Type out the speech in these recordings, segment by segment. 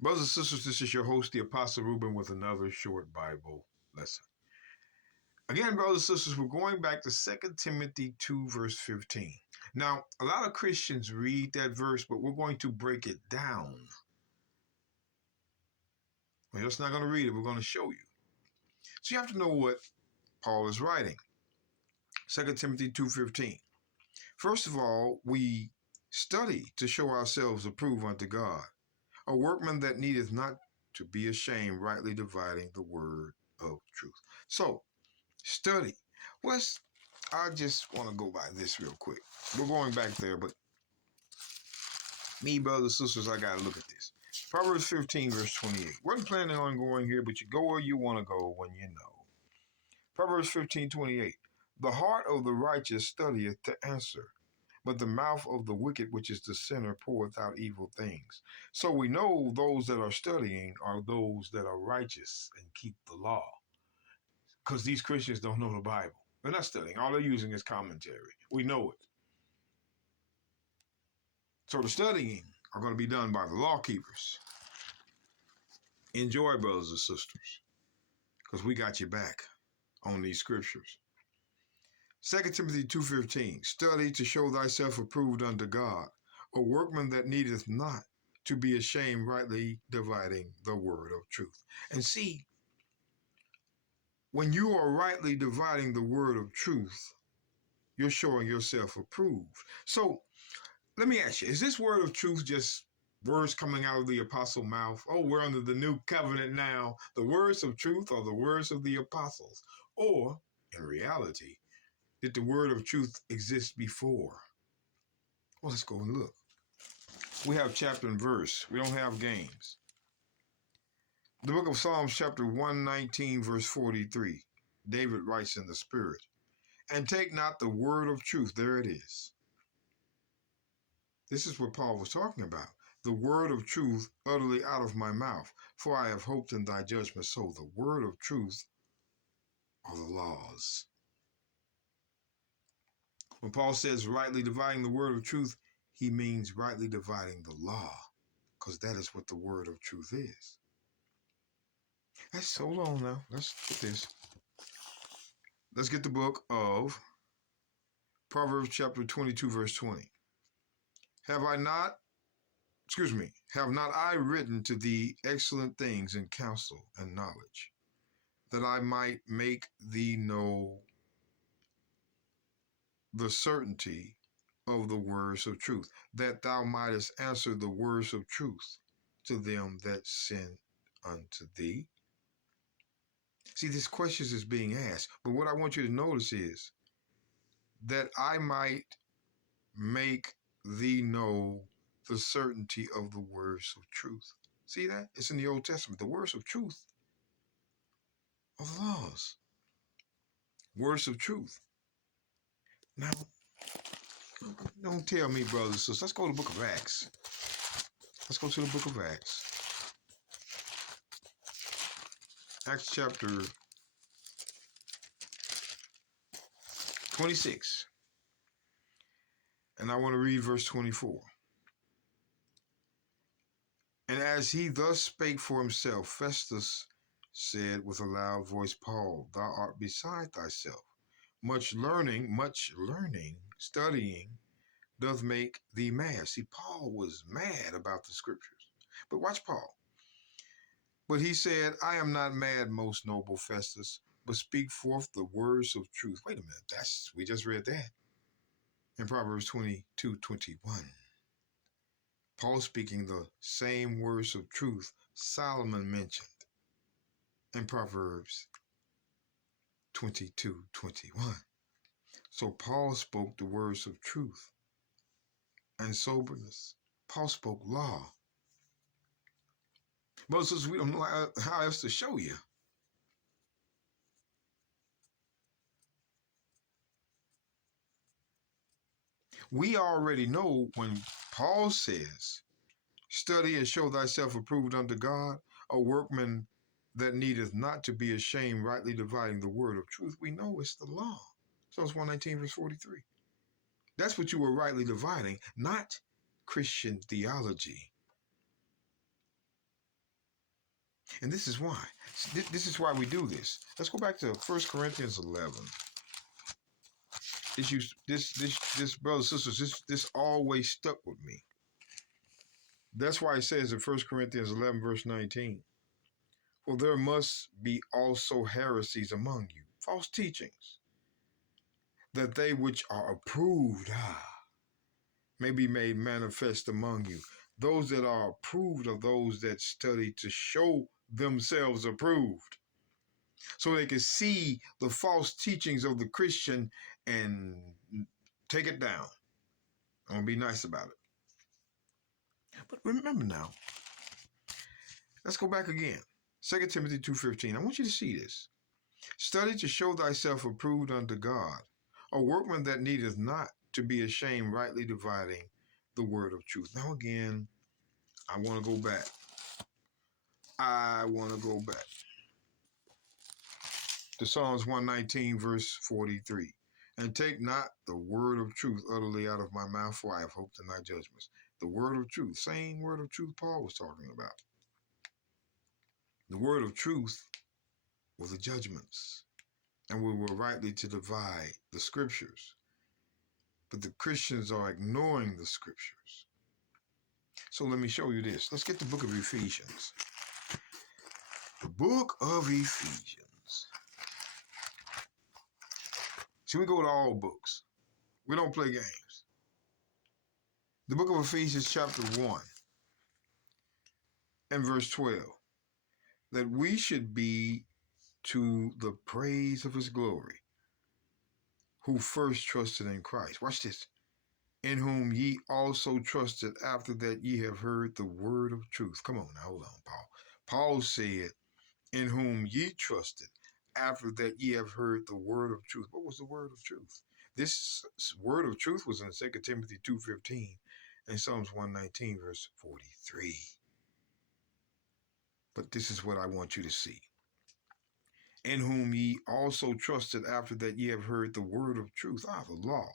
Brothers and sisters, this is your host, the Apostle Reuben, with another short Bible lesson. Again, brothers and sisters, we're going back to 2 Timothy 2, verse 15. Now, a lot of Christians read that verse, but we're going to break it down. We're just not going to read it, we're going to show you. So you have to know what Paul is writing. 2 Timothy 2:15. First of all, we study to show ourselves approved unto God, a workman that needeth not to be ashamed, rightly dividing the word of truth. So, study. I just want to go by this real quick. We're going back there, but me, brothers and sisters, I got to look at this. Proverbs 15, verse 28. Wasn't planning on going here, but you go where you want to go when you know. Proverbs 15:28. The heart of the righteous studieth to answer, but the mouth of the wicked, which is the sinner, poureth out evil things. So we know those that are studying are those that are righteous and keep the law. Because these Christians don't know the Bible. They're not studying. All they're using is commentary. We know it. So the studying are going to be done by the law keepers. Enjoy, brothers and sisters, because we got your back on these scriptures. 2 Timothy 2:15, study to show thyself approved unto God, a workman that needeth not to be ashamed, rightly dividing the word of truth. And see, when you are rightly dividing the word of truth, you're showing yourself approved. So let me ask you, is this word of truth just words coming out of the apostle's mouth? Oh, we're under the new covenant now. The words of truth are the words of the apostles. Or, in reality, did the word of truth exist before? Well, let's go and look. We have chapter and verse. We don't have games. The book of Psalms, chapter 119, verse 43. David writes in the Spirit, and take not the word of truth. There it is. This is what Paul was talking about. The word of truth utterly out of my mouth, for I have hoped in thy judgment. So the word of truth are the laws. When Paul says rightly dividing the word of truth, he means rightly dividing the law, because that is what the word of truth is. Let's hold on now. Let's get this. Let's get the book of Proverbs chapter 22, verse 20. Have not I written to thee excellent things in counsel and knowledge, that I might make thee know the certainty of the words of truth, that thou mightest answer the words of truth to them that send unto thee? See, this question is being asked, but what I want you to notice is that I might make thee know the certainty of the words of truth. See that? It's in the Old Testament. The words of truth are the laws. Words of truth. Now, don't tell me, brothers and sisters. Let's go to the book of Acts. Let's go to the book of Acts. Acts chapter 26. And I want to read verse 24. And as he thus spake for himself, Festus said with a loud voice, Paul, thou art beside thyself. Much learning, studying, doth make thee mad. See, Paul was mad about the scriptures. But watch Paul. But he said, I am not mad, most noble Festus, but speak forth the words of truth. Wait a minute, we just read that in Proverbs 22:21. Paul speaking the same words of truth Solomon mentioned in Proverbs 22:21. So Paul spoke the words of truth and soberness. Paul spoke law. Moses, we don't know how else to show you. We already know when Paul says, study and show thyself approved unto God, a workman that needeth not to be ashamed, rightly dividing the word of truth. We know it's the law. Psalms 119, verse 43. That's what you were rightly dividing, not Christian theology. And this is why. This is why we do this. Let's go back to 1 Corinthians 11. This, brothers and sisters, this always stuck with me. That's why it says in 1 Corinthians 11, verse 19, for there must be also heresies among you, false teachings, that they which are approved may be made manifest among you. Those that are approved are those that study to show themselves approved, so they can see the false teachings of the Christian and take it down. I'm going to be nice about it. But remember now, let's go back again. 2 Timothy 2:15. I want you to see this. Study to show thyself approved unto God, a workman that needeth not to be ashamed, rightly dividing the word of truth. Now again, I want to go back. To Psalms 119, verse 43. And take not the word of truth utterly out of my mouth, for I have hoped in thy judgments. The word of truth, same word of truth Paul was talking about. The word of truth were the judgments, and we were rightly to divide the scriptures. But the Christians are ignoring the scriptures. So let me show you this. Let's get the book of Ephesians. The book of Ephesians. See, we go to all books. We don't play games. The book of Ephesians chapter 1 and verse 12. That we should be to the praise of his glory, who first trusted in Christ. Watch this. In whom ye also trusted after that ye have heard the word of truth. Come on now, hold on, Paul. Paul said, in whom ye trusted after that ye have heard the word of truth. What was the word of truth? This word of truth was in 2 Timothy 2:15 and Psalms 119, verse 43. But this is what I want you to see. In whom ye also trusted after that ye have heard the word of truth, the law,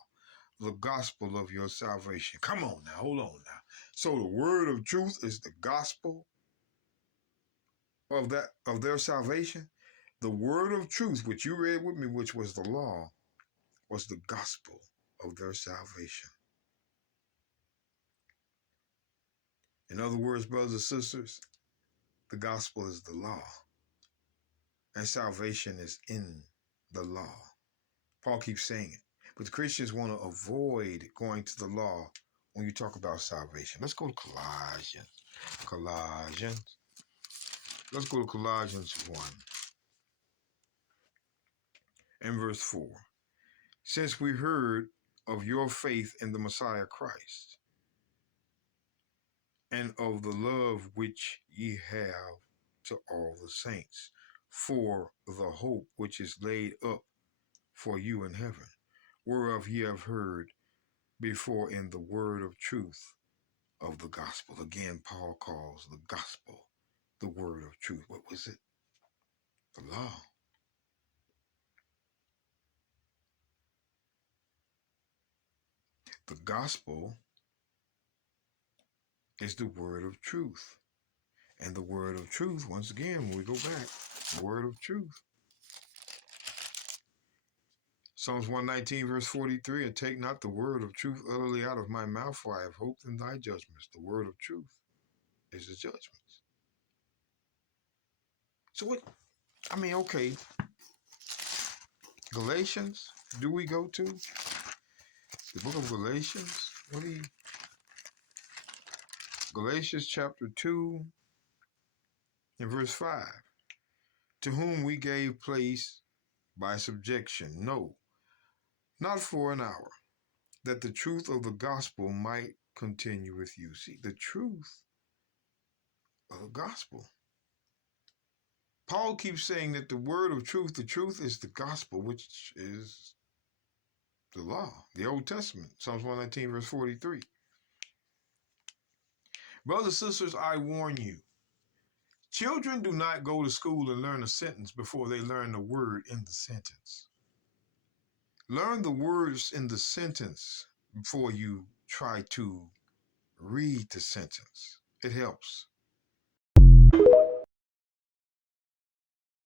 the gospel of your salvation. Come on now, hold on now. So the word of truth is the gospel of their salvation. The word of truth, which you read with me, which was the law, was the gospel of their salvation. In other words, brothers and sisters, the gospel is the law, and salvation is in the law. Paul keeps saying it, but the Christians want to avoid going to the law when you talk about salvation. Let's go to Colossians. Let's go to Colossians 1 and verse 4. Since we heard of your faith in the Messiah Christ, and of the love which ye have to all the saints, for the hope which is laid up for you in heaven, whereof ye have heard before in the word of truth of the gospel. Again, Paul calls the gospel the word of truth. What was it? The law. The gospel is the word of truth. And the word of truth, once again, when we go back, the word of truth. Psalms 119, verse 43, and take not the word of truth utterly out of my mouth, for I have hoped in thy judgments. The word of truth is the judgments. So what, okay. Galatians, do we go to? The book of Galatians? Galatians chapter 2 and verse 5. To whom we gave place by subjection, no, not for an hour, that the truth of the gospel might continue with you. See, the truth of the gospel. Paul keeps saying that the word of truth, the truth is the gospel, which is the law, the Old Testament, Psalms 119, verse 43. Brothers and sisters, I warn you, children do not go to school and learn a sentence before they learn the word in the sentence. Learn the words in the sentence before you try to read the sentence. It helps.